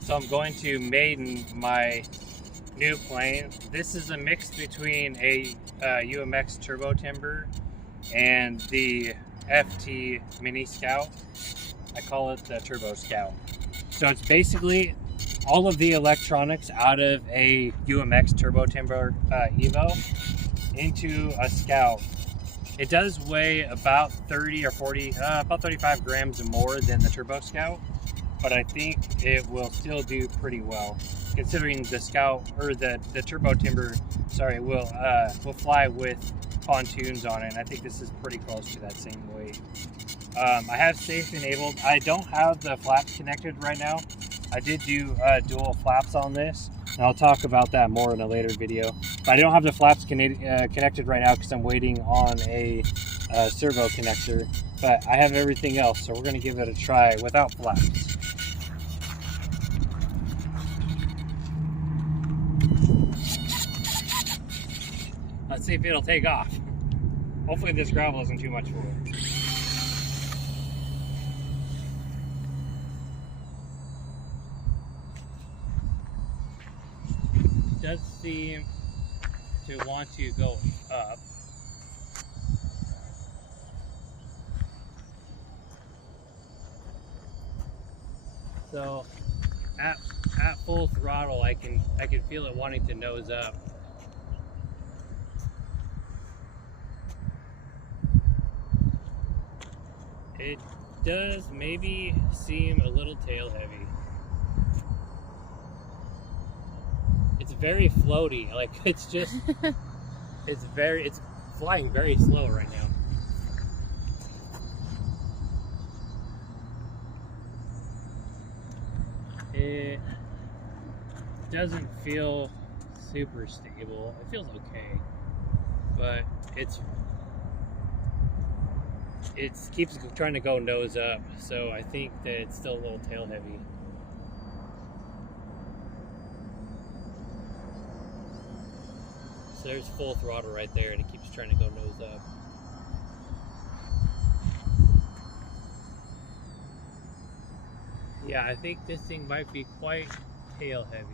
So I'm going to maiden my new plane. This is a mix between a UMX Turbo Timber and the FT Mini Scout. I call it the Turbo Scout. So it's basically all of the electronics out of a UMX Turbo Timber Evo into a Scout. It does weigh about 30 or 40, about 35 grams more than the Turbo Scout, but I think it will still do pretty well, considering the Scout, or the Turbo Timber, sorry, will fly with pontoons on it, and I think this is pretty close to that same weight. I have safe enabled. I don't have the flaps connected right now. I did do dual flaps on this, and I'll talk about that more in a later video. But I don't have the flaps connected right now because I'm waiting on a servo connector. But I have everything else, so we're going to give it a try without flaps. Let's see if it'll take off. Hopefully this gravel isn't too much for it. Does seem to want to go up. So at full throttle, I can feel it wanting to nose up. It does maybe seem a little tail heavy. It's very floaty, like it's just, it's flying very slow right now. It doesn't feel super stable. It feels okay, but it keeps trying to go nose up, so I think that it's still a little tail heavy. So there's full throttle right there, and it keeps trying to go nose up. Yeah, I think this thing might be quite tail heavy.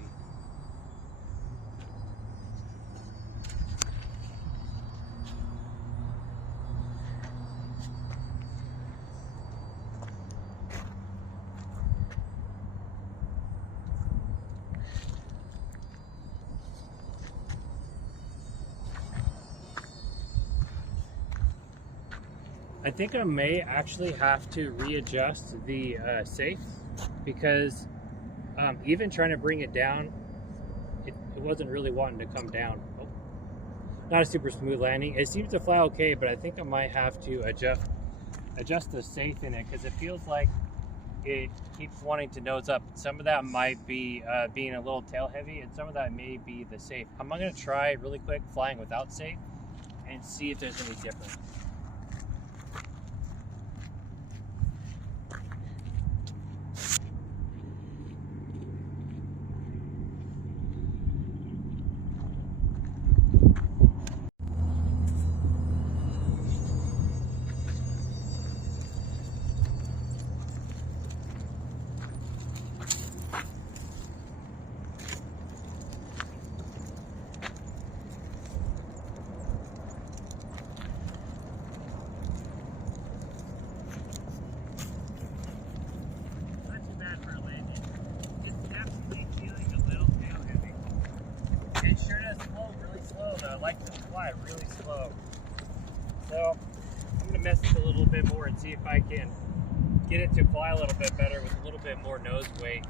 I think I may actually have to readjust the safe, because even trying to bring it down, it wasn't really wanting to come down. Oh, not a super smooth landing. It seems to fly okay, but I think I might have to adjust the safe in it, because it feels like it keeps wanting to nose up. Some of that might be being a little tail heavy, and some of that may be the safe. I'm going to try really quick flying without safe and see if there's any difference. It sure does flow really slow, though. I like to fly really slow. So I'm gonna mess it a little bit more and see if I can get it to fly a little bit better with a little bit more nose weight.